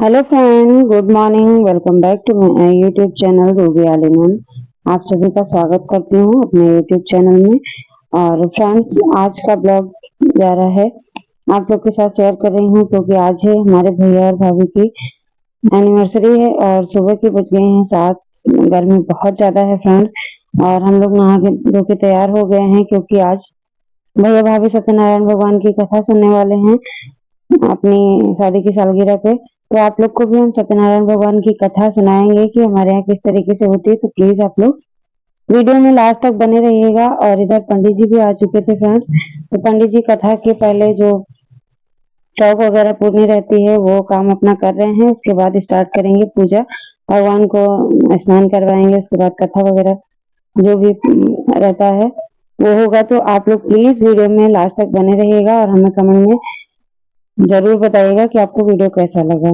Hello friend, good morning. Welcome back to my YouTube channel Ruby आलिमन। आप सभी का स्वागत करती हूँ अपने यूट्यूब चैनल में। और फ्रेंड्स, आज का ब्लॉग जा रहा है आप लोग के साथ शेयर कर रही हूँ, क्योंकि आज है हमारे भैया और भाभी की एनिवर्सरी है और सुबह के बज गए हैं 7। गर्मी बहुत ज्यादा है फ्रेंड्स, और हम लोग नहा के धो के तैयार हो गए हैं, क्योंकि आज भैया भाभी सत्यनारायण भगवान की कथा सुनने वाले हैं अपनी शादी की सालगिरह पे। तो आप लोग को भी हम सत्यनारायण भगवान की कथा सुनाएंगे कि हमारे यहाँ किस तरीके से होती है। तो प्लीज आप लोग वीडियो में लास्ट तक बने रहिएगा। और इधर पंडित जी भी आ चुके थे फ्रेंड्स। तो पंडित जी कथा के पहले जो चौक वगैरह पूरनी रहती है वो काम अपना कर रहे हैं। उसके बाद स्टार्ट करेंगे पूजा, भगवान को स्नान करवाएंगे। उसके बाद कथा वगैरह जो भी रहता है वो होगा। तो आप लोग प्लीज वीडियो में लास्ट तक बने रहिएगा और हमें कमेंट में जरूर बताइएगा कि आपको वीडियो कैसा लगा।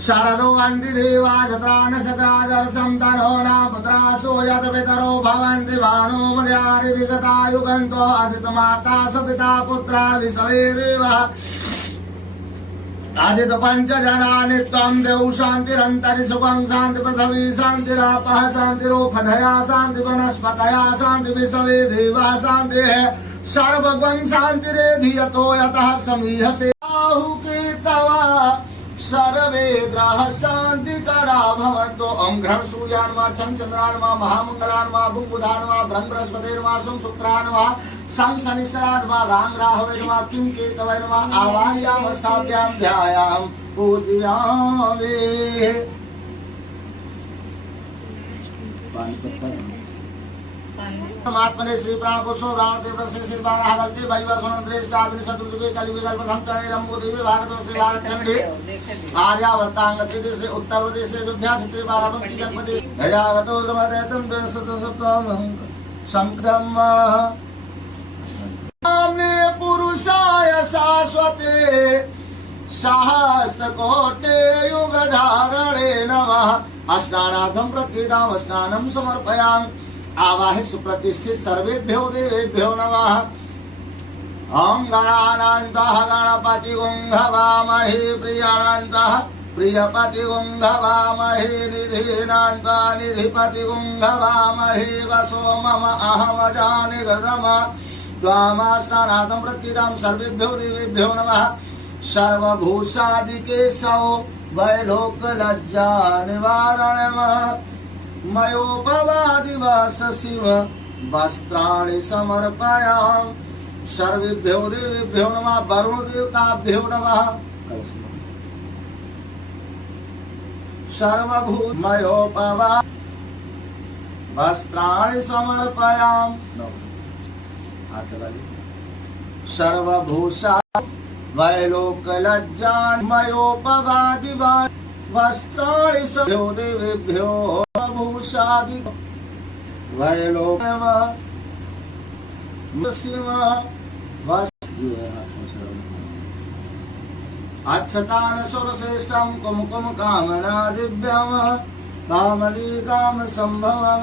शारदो वन्ति देवाजत्रान सदादर्शं तनो न पुत्रासो यत पितरो भवन्ति भानो मध्यानि विगता युगन्तो आदितमाकाश पिता पुत्रा विसवे देवः आदित पंच जनानि त्वं देव शान्तिरन्तरिक्षं शान्ति पृथिवी शान्तिरापः शान्तिरोपधया शान्ति वनस्पतया शान्ति विसवे देवः शान्तिः सर्वगं शान्तिरेधियतो यतः समीहसे आहुके तव सर्वे ग्रह शान्तिकरा भवन्तु। ओम घ्रं सूर्यान्मा छं चन्द्रान्मा महामंगलान्मा बुधबुधान्मा बृहस्पतिर्मा सोम शुक्रान्मा सं शनिश्चरान्मा रांग राहवेन्मा किं केतवेन्मा आवाहयाम स्थाप्याम ध्यायाम पूजयामि। परमात्मने श्री प्राण पुरुषो प्राण देव से सिद्धारः गल्पे वैवस्वनंद्रेष्टाविनि शत्रुजुगे कलियुगे कल्पथं तणे रम्बोदेवी भारतो श्री भारतखंडे आर्यावर्तांगति से उत्तर प्रदेश से अयोध्या से बाराबंकी जनपद भजावतो द्रमदेतम देशतसप्तम संकदम हमने पुरुषाय शाश्वते सहस्रकोटे युग धारणे नमः। स्नानार्थं प्रत्येकं स्नानं समर्पयामि। आवाहि सुप्रतिष्ठित सर्वेभ्यो देवेभ्यो नमः। ओम गणानान्तः गणपति गुंघवामहे प्रियाणान्तः प्रियपति गुंघवामहे निधीनान्तः निधिपति गुंघवामहे वसो मम अहमजानि गतम त्वामास्नानार्थं प्रत्येकं सर्वेभ्यो देवेभ्यो नमः। सर्वभूषादिकेशौ वैलोकलज्जा निवारणम् मयोपवादिवास शिव वस्त्राणि समर्पयामि। सर्वेभ्यो देवेभ्यो नमः। वरुण देवताभ्यो नमः। सर्वभूतमयोपवा वस्त्राणि समर्पयामि। सर्वभूषा वैलोकलज्जा मयोपवादिवा वस्त्राणि सभ्यो देवेभ्यो भूषादि वैलोकम शिव अच्छतान सुरश्रेष्ठं कुमकुम कामना दिव्यम कामली काम संभवम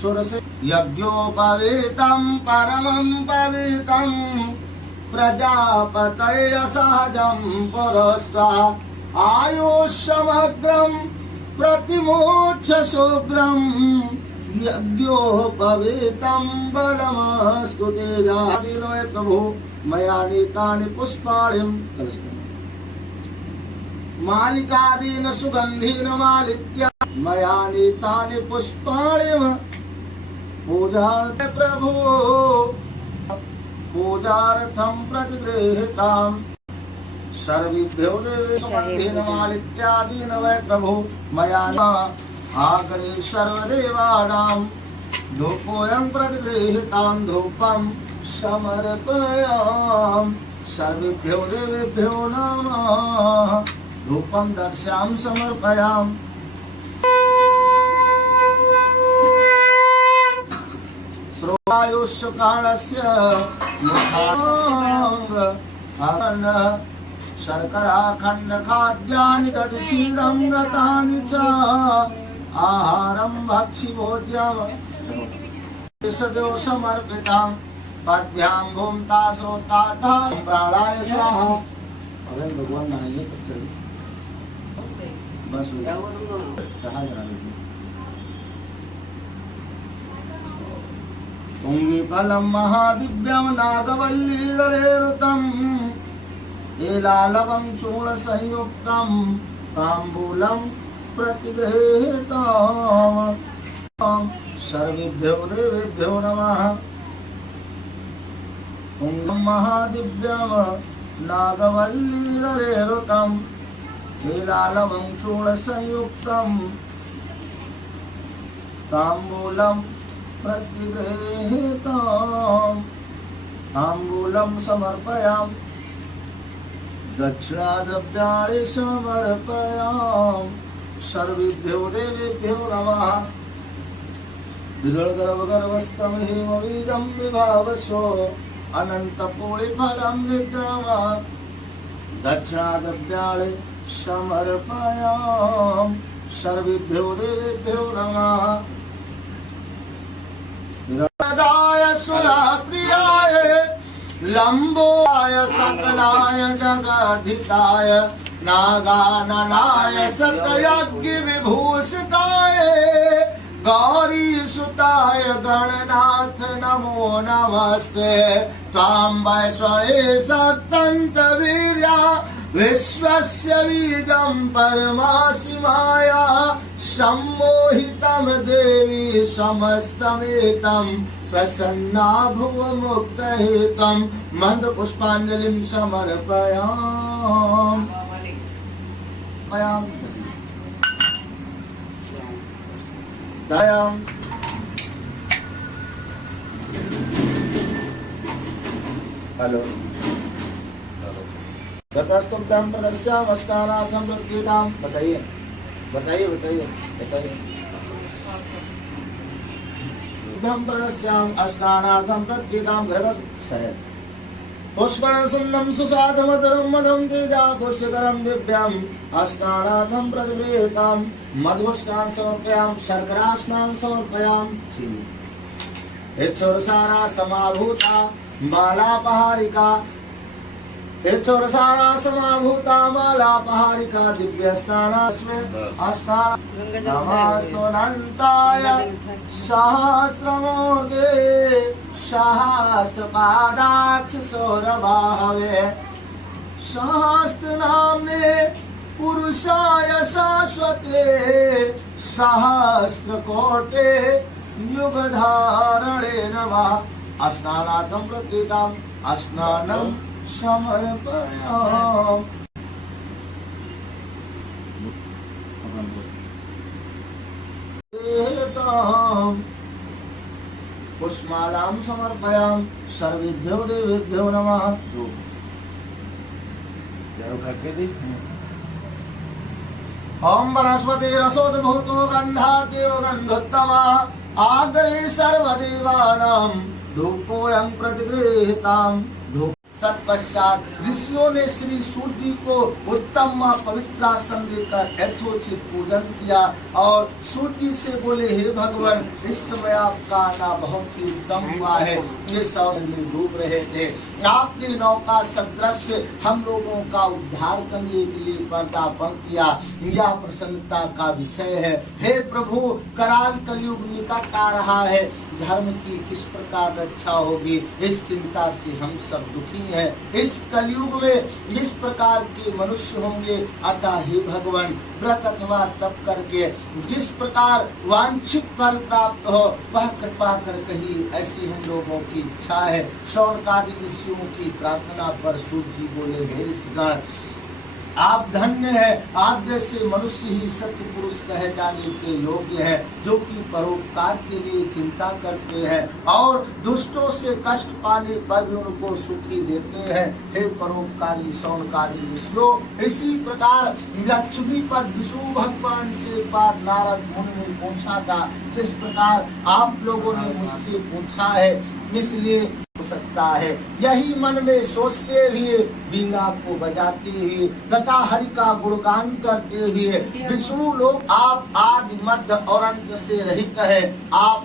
सुरसे यज्ञोपवीतं परमं पवित्रं प्रजापतये सहजं पुरस्तात् आयुष्यमग्रं प्रतिमोक्ष शुभ्रं यज्ञोपवीतं बलमस्तु तेजादिनो प्रभु मया नीतानि पुष्पाणि मालिकादीन सुगंधीन मालित्या मया नीतानि पुष्पाणि पूजार्थे प्रभु पूजार्थं प्रतिगृहीताम्। सर्वेभ्यो देवेभ्यो मालित्यादीन वै प्रभु मया आगरे सर्वदेवानां धूपोऽयं प्रतिगृहीतां धूपं समर्पयामि। सर्वेभ्यो देवेभ्यो नमः। धूपं दर्शयामि समर्पयामि। श्रोतायुष्कालस्य मुखांग शर्करा खंड खाद्यानि तदुचिरं गतानि च आहारं भक्षि भोज्यं समर्पितां पद्भ्यां भूमता श्रोता प्राणाय स्वाहा। अगर भगवान नहाइए तब चलिए बस चाहा जरा लीजिए। पुंगी फलम महादिव्यम नागवल्लीधरेरुतम एलालवं चूर्ण संयुक्तम तांबूलम प्रतिगृहीतम् सर्वेभ्यो देवेभ्यो नमः। पुंगम महादिव्यम नागवल्लीधरेरुतम एलालवं चूर्ण संयुक्तम तांबूलम प्रतिगृहीतम् तांबूलं समर्पयामि दक्षिणाद्रव्याणि समर्पयामि सर्वेभ्यो देवेभ्यो नमः। विरलगर्भगर्भस्थं हेमबीजं विभावसो अनन्तपूर्णफलं विक्रम दक्षिणाद्रव्याणि समर्पयामि सर्वेभ्यो देवेभ्यो नमः। विरदाय सुराप्रियाय लंबोय सकलाय जगधिताय नागाननाय सकयज्ञ विभूषिताय गौरी सुताय गणनाथ नमो नमस्ते। त्वां वैश्वरे सत्तन्त वीर्या विश्वस्य बीजं परमासि माया सम्मोहितं देवी समस्तमेतं प्रसन्ना भुव मुक्तहितं मन्त्रपुष्पाञ्जलिं समर्पयामि। दयां हेलो गतस्तुभ्यं प्रदस्यामस्कारार्थं प्रत्येतां बताइए बताइए बताइए बताइए तुभ्यं प्रदस्याम अस्नानार्थं प्रत्येतां घृत सहज पुष्पणसुन्नं सुसाधमधुरं मदं तेजा पुष्यकरं दिव्यं अस्नानार्थं प्रतिगृहीतां मधुस्नानं समर्पयामि शर्करास्नानं समर्पयामि। इच्छोरसारा समाभूता मालापहारिका इच्छोरसारा समाभूता मालापहारिका दिव्य स्नानास्मिन् नमस्तुनन्ताय सहस्रमूर्ते सहस्रपादाक्ष सौरभावे सहस्रनाम्ने पुरुषाय शाश्वते सहस्रकोटे युगधारणे नमः। अस्नानार्थं प्रत्येतां अस्नानं समर्पयामि। पुष्पमालां समर्पयामि सर्वेभ्यो देवेभ्यो नमः। ओम वनस्पति रसोद्भूतो गन्धाद्यो गन्धोत्तमः आग्रे सर्वदेवानां धूपोऽयं प्रतिगृहीताम्। तत्पश्चात ऋषियों ने श्री सूर्य को उत्तम पवित्र आसन देकर यथोचित पूजन किया और सूर्य से बोले हे भगवान इस समय आपका आना बहुत ही उत्तम हुआ है। ये सब में डूब रहे थे आपने नौका सदृश हम लोगों का उद्धार करने के लिए पदार्पण किया। यह प्रसन्नता का विषय है। हे प्रभु कराल कलयुग निकट आ रहा है धर्म की किस प्रकार रक्षा होगी इस चिंता से हम सब दुखी हैं। इस कलयुग में इस प्रकार के मनुष्य होंगे अतः हे भगवान व्रत अथवा तप करके जिस प्रकार वांछित फल प्राप्त हो वह कृपा कर कही ऐसी हम लोगों की इच्छा है। शौनकादि ऋषियों की प्रार्थना पर सूर्य जी बोले हे ऋषिगण आप धन्य है आप जैसे मनुष्य ही सत्य पुरुष कहे जाने के योग्य है जो कि परोपकार के लिए चिंता करते हैं और दुष्टों से कष्ट पाने पर भी उनको सुखी देते हैं। हे परोपकारी शौनकादि ऋषियों इसी प्रकार लक्ष्मी पद विष्णु भगवान से बात नारद मुनि ने पूछा था जिस प्रकार आप लोगों ने मुझसे पूछा है इसलिए हो सकता है। यही मन में सोचते हुए वीणा को बजाते हुए तथा हरि का गुणगान करते हुए विष्णु लोग आप आदि मध्य और अंत से रहित है। आप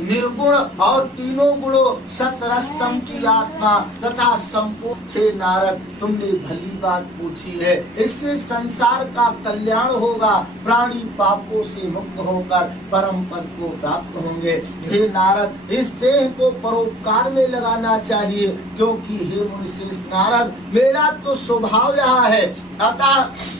निर्गुण और तीनों गुणों सतरस्तम की आत्मा तथा संपूर्ण। हे नारद, तुमने भली बात पूछी है। इससे संसार का कल्याण होगा, प्राणी पापों से मुक्त होकर परम पद को प्राप्त होंगे। हे नारद, इस देह को परोपकार में लगाना चाहिए, क्योंकि हे मुनिश्रेष्ठ नारद, मेरा तो स्वभाव यह है। अतः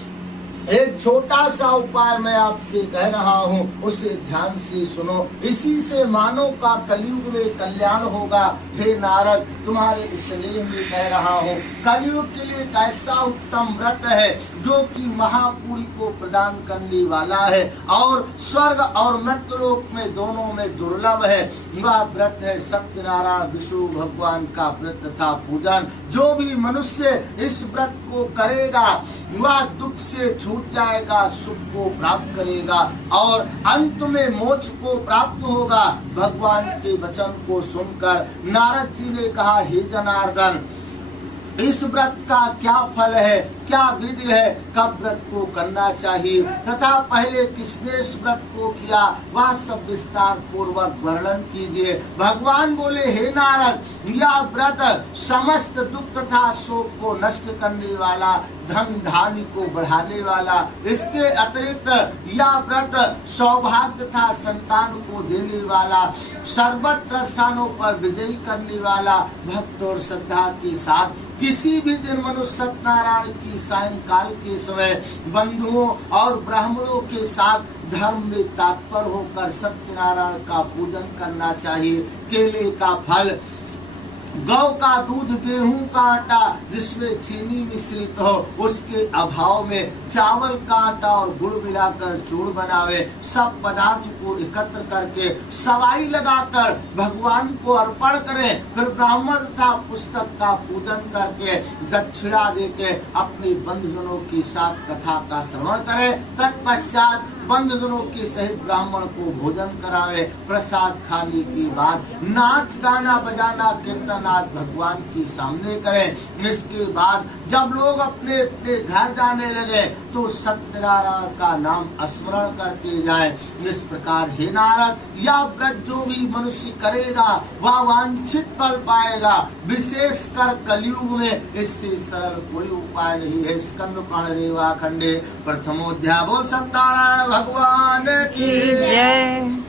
एक छोटा सा उपाय मैं आपसे कह रहा हूँ, उसे ध्यान से सुनो। इसी से मानव का कलयुग में कल्याण होगा। हे नारद, तुम्हारे इसलिए मैं कह रहा हूँ, कलयुग के लिए एक ऐसा उत्तम व्रत है जो कि महापुरी को प्रदान करने वाला है और स्वर्ग और मृत्युलोक में दोनों में दुर्लभ है। वह व्रत है सत्यनारायण विष्णु भगवान का व्रत तथा पूजन। जो भी मनुष्य इस व्रत को करेगा वह दुख से छूट जाएगा, सुख को प्राप्त करेगा और अंत में मोक्ष को प्राप्त होगा। भगवान के वचन को सुनकर नारद जी ने कहा, हे जनार्दन, इस व्रत का क्या फल है, क्या विधि है, कब व्रत को करना चाहिए तथा पहले किसने इस व्रत को किया, वह सब विस्तार पूर्वक वर्णन कीजिए। भगवान बोले, हे नारद, यह व्रत समस्त दुख तथा शोक को नष्ट करने वाला, धन धान्य को बढ़ाने वाला, इसके अतिरिक्त यह व्रत सौभाग्य तथा संतान को देने वाला, सर्वत्र स्थानों पर विजयी करने वाला, भक्त और श्रद्धा के साथ किसी भी दिन मनुष्य सत्यनारायण की सायंकाल के समय बंधुओं और ब्राह्मणों के साथ धर्म में तत्पर होकर सत्यनारायण का पूजन करना चाहिए। केले का फल, गौ का दूध, गेहूं का आटा जिसमें चीनी मिश्रित हो, उसके अभाव में चावल का आटा और गुड़ मिलाकर चूर्ण बनावे। सब पदार्थ को एकत्र करके सवाई लगाकर भगवान को अर्पण करें। फिर ब्राह्मण तथा पुस्तक का पूजन करके दक्षिणा देके अपने बंधुजनों के साथ कथा का श्रवण करें। तत्पश्चात बंधुजनों के सहित ब्राह्मण को भोजन करावे। प्रसाद खाने के बाद नाच गाना बजाना कीर्तन आदि भगवान के सामने करें। इसके बाद जब लोग अपने अपने घर जाने लगे तो सत्यनारायण का नाम स्मरण करके जाए। इस प्रकार हे नारद, यह व्रत जो भी मनुष्य करेगा वह वांछित फल पाएगा। विशेषकर कलयुग में इससे सरल कोई उपाय नहीं है। स्कंद पुराण रेवा खंडे प्रथमोध्याय। बोल सत्यनारायण भगवान की जय।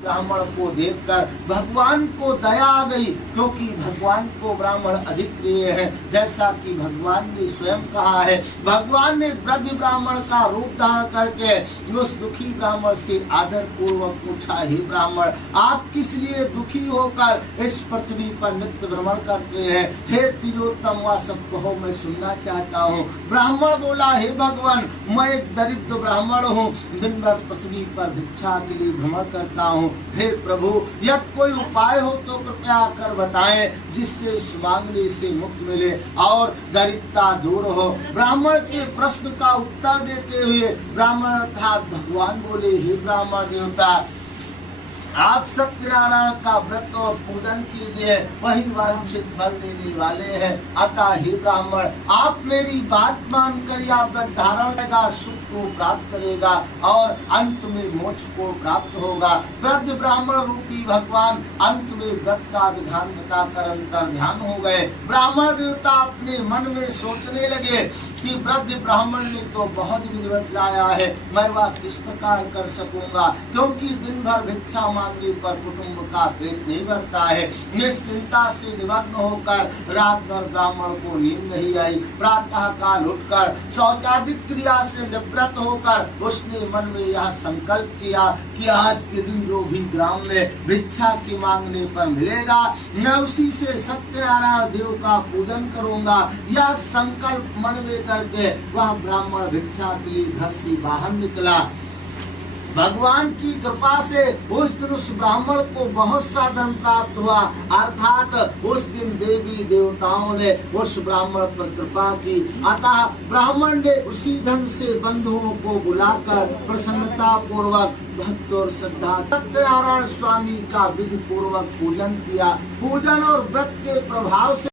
ब्राह्मण को देखकर भगवान को दया आ गई, क्योंकि भगवान को ब्राह्मण अधिक प्रिय है। जैसा कि भगवान ने स्वयं कहा है, भगवान ने वृद्ध ब्राह्मण का रूप धारण करके उस दुखी ब्राह्मण से आदर पूर्वक पूछा, हे ब्राह्मण, आप किस लिए दुखी होकर इस पृथ्वी पर नित्य भ्रमण करते हैं? हे तिलोत्तम, वह सब कहो, मैं सुनना चाहता हूँ। ब्राह्मण बोला, हे भगवान, मैं एक दरिद्र ब्राह्मण हूँ, दिन भर पृथ्वी पर भिक्षा के लिए भ्रमण करता हूँ। हे प्रभु, यदि कोई उपाय हो तो कृपया कर बताएं, जिससे इस मांगने से मुक्त मिले और दरिद्रता दूर हो। ब्राह्मण के प्रश्न का उत्तर देते हुए ब्राह्मण अर्थात भगवान बोले, हे ब्राह्मण देवता, आप सत्यनारायण का व्रत और पूजन कीजिए, वही वांछित फल देने वाले हैं। अतः हे ब्राह्मण, आप मेरी बात मानकर यह व्रत धारण करेगा, सुख को प्राप्त करेगा और अंत में मोक्ष को प्राप्त होगा। वृद्ध ब्राह्मण रूपी भगवान अंत में व्रत का विधान बताकर अंतर ध्यान हो गए। ब्राह्मण देवता अपने मन में सोचने लगे कि वृद्ध ब्राह्मण ने तो बहुत विधिवत लाया है, मैं वह किस प्रकार कर सकूंगा, क्योंकि दिन भर भिक्षा मांगने पर कुटुंब का पेट नहीं भरता है। इस चिंता से निमग्न होकर रात भर ब्राह्मण को नींद नहीं आई। प्रातः काल उठकर शौचादिक क्रिया से निवृत्त होकर उसने मन में यह संकल्प किया कि आज के दिन जो भी ग्राम में भिक्षा की मांगने पर मिलेगा, मैं उसी से सत्यनारायण देव का पूजन करूंगा। यह संकल्प मन में करके वह ब्राह्मण भिक्षा के लिए घर से बाहर निकला। भगवान की कृपा से उस दिन उस ब्राह्मण को बहुत सा धन प्राप्त हुआ, अर्थात उस दिन देवी देवताओं ने उस ब्राह्मण पर कृपा की। अतः ब्राह्मण ने उसी धन से बंधुओं को बुलाकर प्रसन्नता पूर्वक भक्त और श्रद्धा सत्यनारायण स्वामी का विधि पूर्वक पूजन किया। पूजन और व्रत के प्रभाव से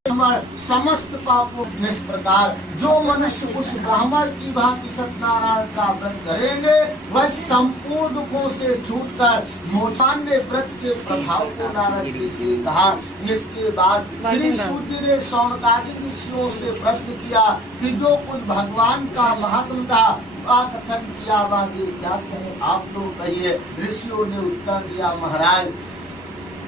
समस्त पापों इस प्रकार जो मनुष्य उस ब्राह्मण की भांति सत्यनारायण का व्रत करेंगे वह संपूर्ण दुखों से छूटकर मोक्षान ने व्रत के प्रभाव को नारद जी से कहा। इसके बाद श्री सूत जी ने शौनकादि ऋषियों से प्रश्न किया कि जो कुछ भगवान का महात्म था कथन किया, बाकी क्या कहूँ, आप लोग कहिए। ऋषियों ने उत्तर दिया, महाराज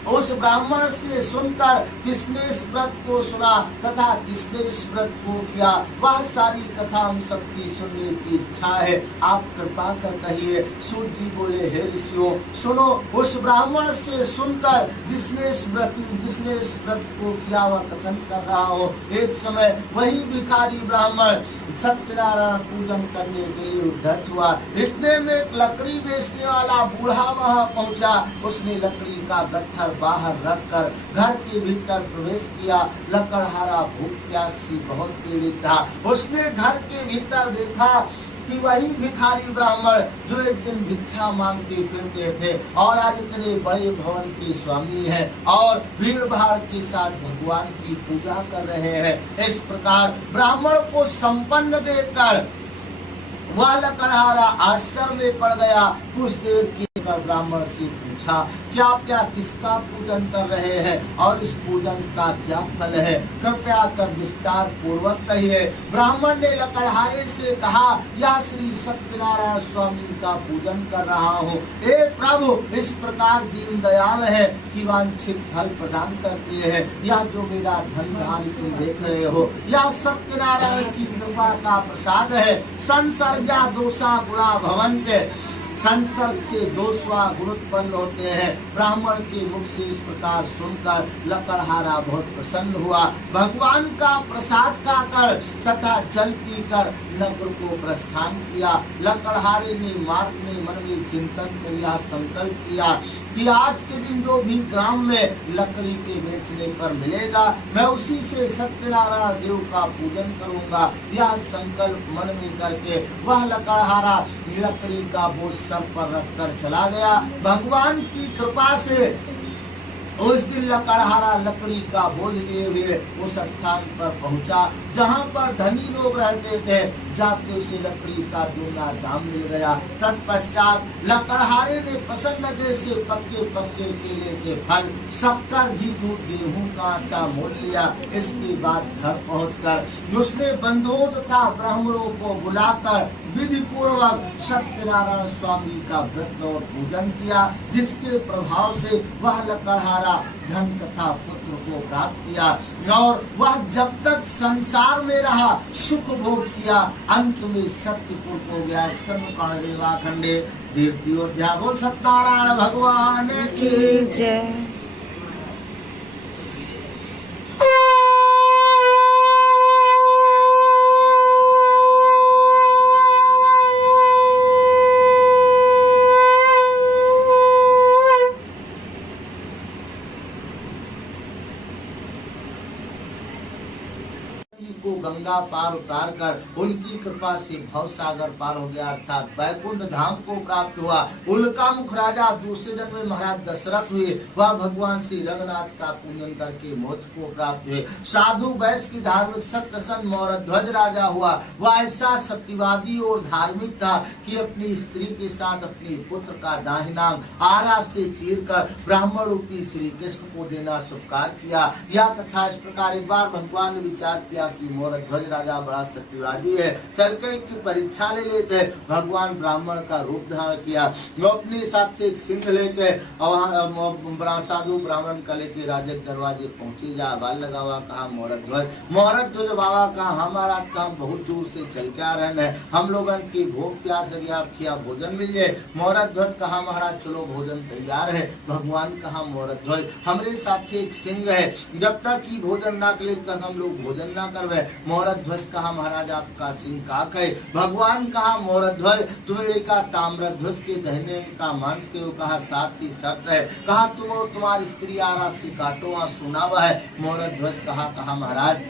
उस ब्राह्मण से सुनकर किसने इस व्रत को सुना तथा किसने इस व्रत को किया, वह सारी कथा हम सबकी सुनने की इच्छा है, आप कृपा कर कहिए। सूत जी बोले, हे ऋषियों सुनो, उस ब्राह्मण से सुनकर जिसने इस व्रत को किया वह कथन कर रहा हो। एक समय वही भिखारी ब्राह्मण सत्यनारायण पूजन करने के लिए उद्धत हुआ। इतने में एक लकड़ी बेचने वाला बूढ़ा वहाँ पहुँचा। उसने लकड़ी का गट्ठर बाहर रखकर घर के भीतर प्रवेश किया। लकड़हारा भूख प्यासी बहुत पीड़ित था। उसने घर के भीतर देखा कि वही भिखारी ब्राह्मण जो एक दिन भिक्षा मांगते फिरते थे और आज इतने बड़े भवन के स्वामी हैं और भीड़ भाड़ के साथ भगवान की पूजा कर रहे हैं। इस प्रकार ब्राह्मण को संपन्न देखकर वह लकड़हारा आश्चर्य में पड़ गया। कुछ देर के ब्राह्मण से पूछा, क्या क्या किसका पूजन कर रहे हैं और इस पूजन का क्या फल है, कृपया कर विस्तार पूर्वक कहिए। ब्राह्मण ने लकड़हारे से कहा, यह श्री सत्यनारायण स्वामी का पूजन कर रहा हूँ। हे प्रभु, इस प्रकार दीन दयाल है कि वांछित फल प्रदान करते हैं। यह जो मेरा धन धान तुम देख रहे हो, यह सत्यनारायण की कृपा का प्रसाद है। संसर्गा दोषा गुणा भवन्ते, संसर्ग से दोषवा गुण उत्पन्न होते हैं। ब्राह्मण के मुख से इस प्रकार सुनकर लकड़हारा बहुत प्रसन्न हुआ। भगवान का प्रसाद खाकर तथा जल पीकर नगर को प्रस्थान किया। लकड़हारे ने मार्ग में मन में चिंतन किया, संकल्प किया कि आज के दिन जो भी ग्राम में लकड़ी के बेचने पर मिलेगा मैं उसी से सत्यनारायण देव का पूजन करूंगा। यह संकल्प मन में करके वह लकड़हारा लकड़ी का बोझ सर पर रखकर चला गया। भगवान की कृपा से उस दिन लकड़हारा लकड़ी का बोझ लिए हुए उस स्थान पर पहुंचा जहां पर धनी लोग रहते थे। जाते उसे लकड़ी का दूना दाम मिल गया। तत्पश्चात लकड़हारे ने प्रसन्न दिल से पक्के पक्के केले के फल, शक्कर, घी, दूध, गेहूं का आटा मोल लिया। इसके बाद घर पहुंचकर उसने बंधुओं तथा ब्राह्मणों को बुलाकर विधि पूर्वक सत्यनारायण स्वामी का व्रत और पूजन किया, जिसके प्रभाव से वह लकड़हारा धन तथा पुत्र को प्राप्त किया और वह जब तक संसार में रहा सुख भोग किया। अंत में सत्यपुर को गया। स्कंद पाणदेवा खंडे दीर्घोध्या। बोल सत्यनारायण भगवान की जय। को गंगा पार उतार कर उनकी कृपा से भव सागर पार हो गया, अर्थात वैकुंठ धाम को प्राप्त हुआ। उल्का मुख राजा दूसरे जन्म में महाराज दशरथ हुए। वह भगवान श्री रंगनाथ का पूजन करके मोक्ष को प्राप्त हुए। साधु वैश्य की धार्मिक सत्यसन मौरध्वज राजा हुआ। वह ऐसा सत्यवादी और धार्मिक था कि अपनी स्त्री के साथ अपने पुत्र का दाहिना आरा से चीरकर ब्राह्मण रूपी श्री कृष्ण को देना स्वीकार किया। यह कथा इस प्रकार, एक बार भगवान ने विचार किया कि मौरध्वज राजा बड़ा सत्यवादी है, चल के की परीक्षा ले लेते। भगवान ब्राह्मण का रूप धारण किया। वो अपने साथ से एक सिंह लेके साधु ब्राह्मण का लेके राजे के दरवाजे पहुंचे। जा बाल लगा हुआ, कहा मौरध्वज बाबा कहा हमारा काम बहुत दूर से चल के आ रहे हैं, हम लोगन की भूख प्यास लगी, आप क्या भोजन मिल जाए। मौरध्वज कहा महाराज चलो भोजन तैयार है। भगवान कहा मौरध्वज हमरे साथ एक सिंह है, जब तक की भोजन ना करे तक हम लोग भोजन ना करवे। है। मोहरत ध्वज कहा महाराज आपका सिंह काक है। भगवान कहा मोहरत ध्वज तुम्हें का ताम्र ध्वज के दहने का मांस के कहा साथ ही शर्त है। कहा तुम और तुम्हारी स्त्री आरा से काटो वहाँ सुनावा है। मोहरत ध्वज कहा महाराज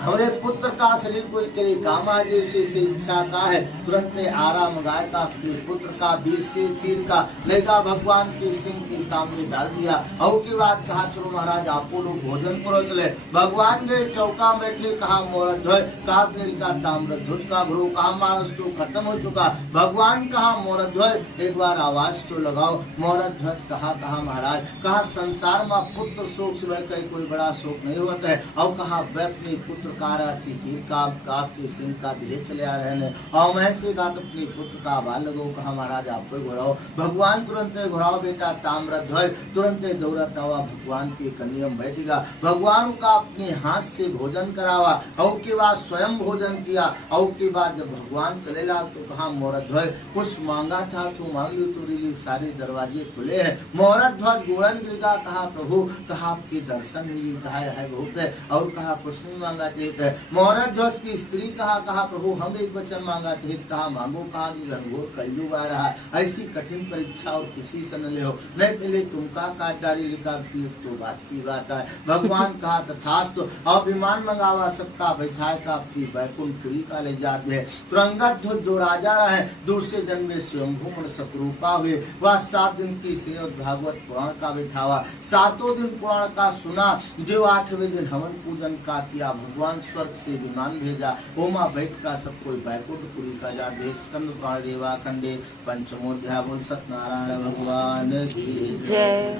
हमारे पुत्र का शरीर कोई के काम आ जैसे इच्छा का है। तुरंत आराम गाय का अपने पुत्र का बीच से चीर का लेगा भगवान के सिंह के सामने डाल दिया। और की बात कहा चलो महाराज आपको लोग भोजन करो चले। भगवान ने चौका बैठे कहा मोहरत ध्वज कहा का ताम्र ध्वज का गुरु कहा मानस तो खत्म हो चुका। भगवान कहा मोहरत ध्वज एक बार आवाज तो लगाओ। मोहरत ध्वज कहा महाराज कहा संसार में पुत्र शोक से बढ़कर कोई बड़ा शोक नहीं होता है। और कहा वह अपने पुत्र आपके सिंह का दिए चले आ रहे हैं और मैं से कहा अपने पुत्र का आवाज लगो। कहा महाराज आपको घुराओ। भगवान तुरंत घुराओ बेटा ताम्र ध्वज तुरंत दौड़ता हुआ भगवान के कन्या में बैठेगा। भगवान का अपने हाथ से भोजन करावा और के बाद स्वयं भोजन किया। और के बाद जब भगवान चलेला तो कहा मोहरत ध्वज कुछ मांगा था तो मांग लो तो सारे दरवाजे खुले हैं। मोहरत ध्वज गोड़न गिरगा कहा प्रभु कहा आपके दर्शन मिली कहा है बहुत है। और कहा कुछ नहीं मांगा है। मोहरत ध्वज की स्त्री कहा प्रभु हम एक वचन मांगा थे। कहा मांगो कहा कि घनघोर कलयुग आ रहा ऐसी कठिन परीक्षा और किसी से न ले हो नहीं पहले तुमका काटदारी लिखा तो बात की बात है। भगवान कहा तथास्तु और विमान मंगावा सबका बैठाए का अपनी बैकुंठपुरी का ले जाते है। तुरंगत ध्वज जो राजा है दूसरे जन्म स्वयंभू मन सपरूपा हुए वह 7 दिन की श्रीमद् भागवत पुराण का बैठावा। 7 दिन पुराण का सुना जो 8वें दिन हवन पूजन का किया। भगवान स्वर्ग से विमान भेजा ओमा बैठ का सब कोई बैकुंठपुरी का जा स्कंद पुराण देवा खंडे पंचमोध्याय बोल सत्यनारायण भगवान की जय।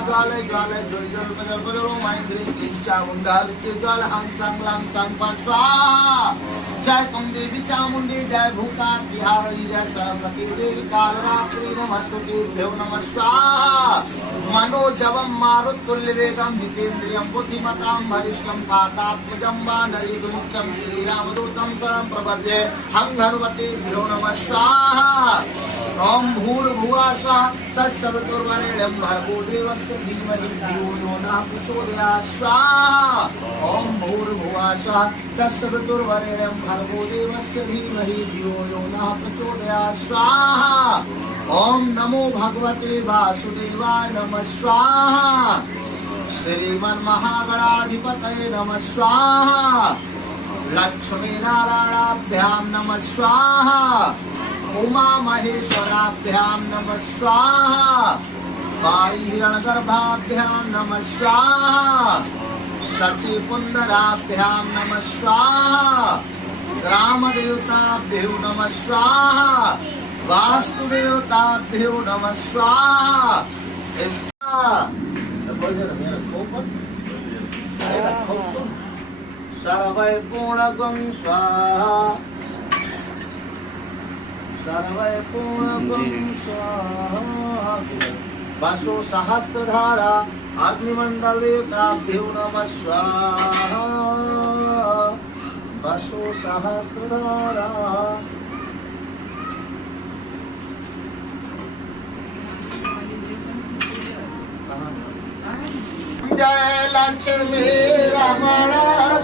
ज्वाले ज्वाले ज्वल ज्वल बजल बजल माइन ग्रीन क्लीन चामुंडा विचे ज्वाल हंस संगलाम चांपा स्वाहा। जय तुम देवी चामुंडी जय भूकार तिहारी जय सरस्वती देवी कालरात्रि नमस्तुते भ्यो नमः स्वाहा। मनोजवम मारुतुल्य वेगम जितेन्द्रियम बुद्धिमतां वरिष्ठम पातात्मजं वानरीद मुख्यम श्रीरामदूतं शरणं प्रपद्ये हं हनुमते भ्यो नमः स्वाहा। ओम भूर्भुवः स्वः तत्सवितुर्वरेण्यं भर्गो देवस्य धीमहि धियो यो नः प्रचोदयात् स्वाहा। ओम भूर्भुवः स्वः तत्सवितुर्वरेण्यं भर्गो देवस्य धीमहि धियो यो नः प्रचोदयात् स्वाहा। ओम नमो भगवते वासुदेवाय नमः स्वाहा। श्रीमन् महागणाधिपतये नमः स्वाहा। लक्ष्मी नारायणाभ्यां नमः स्वाहा। उमा महेश्वराभ्यां नमः स्वाहा। काली हिरण्यगर्भाभ्यां नमः स्वाहा। शची पुंडराभ्यां नमः स्वाहा। ग्रामदेवताभ्यो नमः स्वाहा। वास्तुदेवताभ्यो नमः स्वाहा। सर्वै गुणगं स्वाहा सर्वै गुणगं स्वाहा। वसु सहस्रधारा अग्निमंडल देवताभ्यो नमः स्वाहा। वसु सहस्रधारा जय लक्ष्मी रमण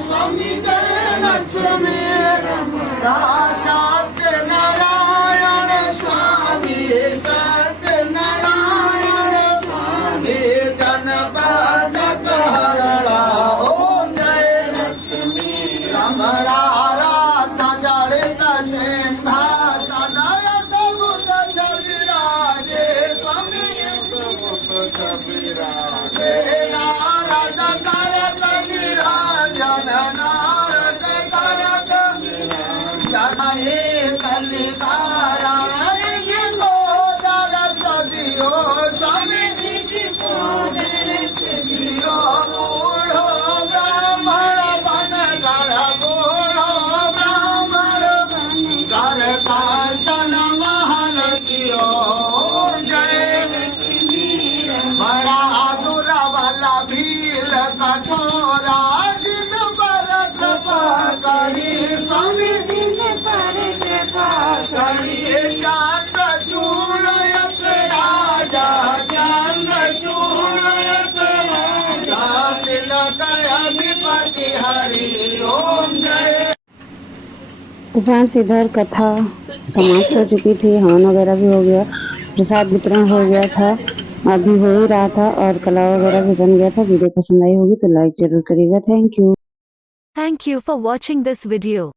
स्वामी जय लक्ष्मी रमण सत्यनारायण स्वामी सत्यनारायण स्वामी जनपद हरणा। ओम जय लक्ष्मी रमण आराध जड़ित सिंहासन अद्भुत छविराजे स्वामी छविराजे। नारद करत निरंजन नारद करत निरंजन हे कलिकारा सदियो स्वामी सदियो बूढ़ो ब्राह्मण बन कर बूढ़ो ब्राह्मण कर कांचन महल कियो। बड़ा आदुरा वाला भील कठोरा दिन पर कृपा करी स्वामी दिन पर कृपा करी हरि ओम जय। तो फ्रेंड्स इधर कथा समाप्त हो चुकी थी, हवन वगैरह भी हो गया, प्रसाद वितरण हो गया था, अभी हो ही रहा था और कला वगैरह भी बन गया था। वीडियो पसंद आई होगी तो लाइक जरूर करिएगा। Thank you. Thank you for watching this video.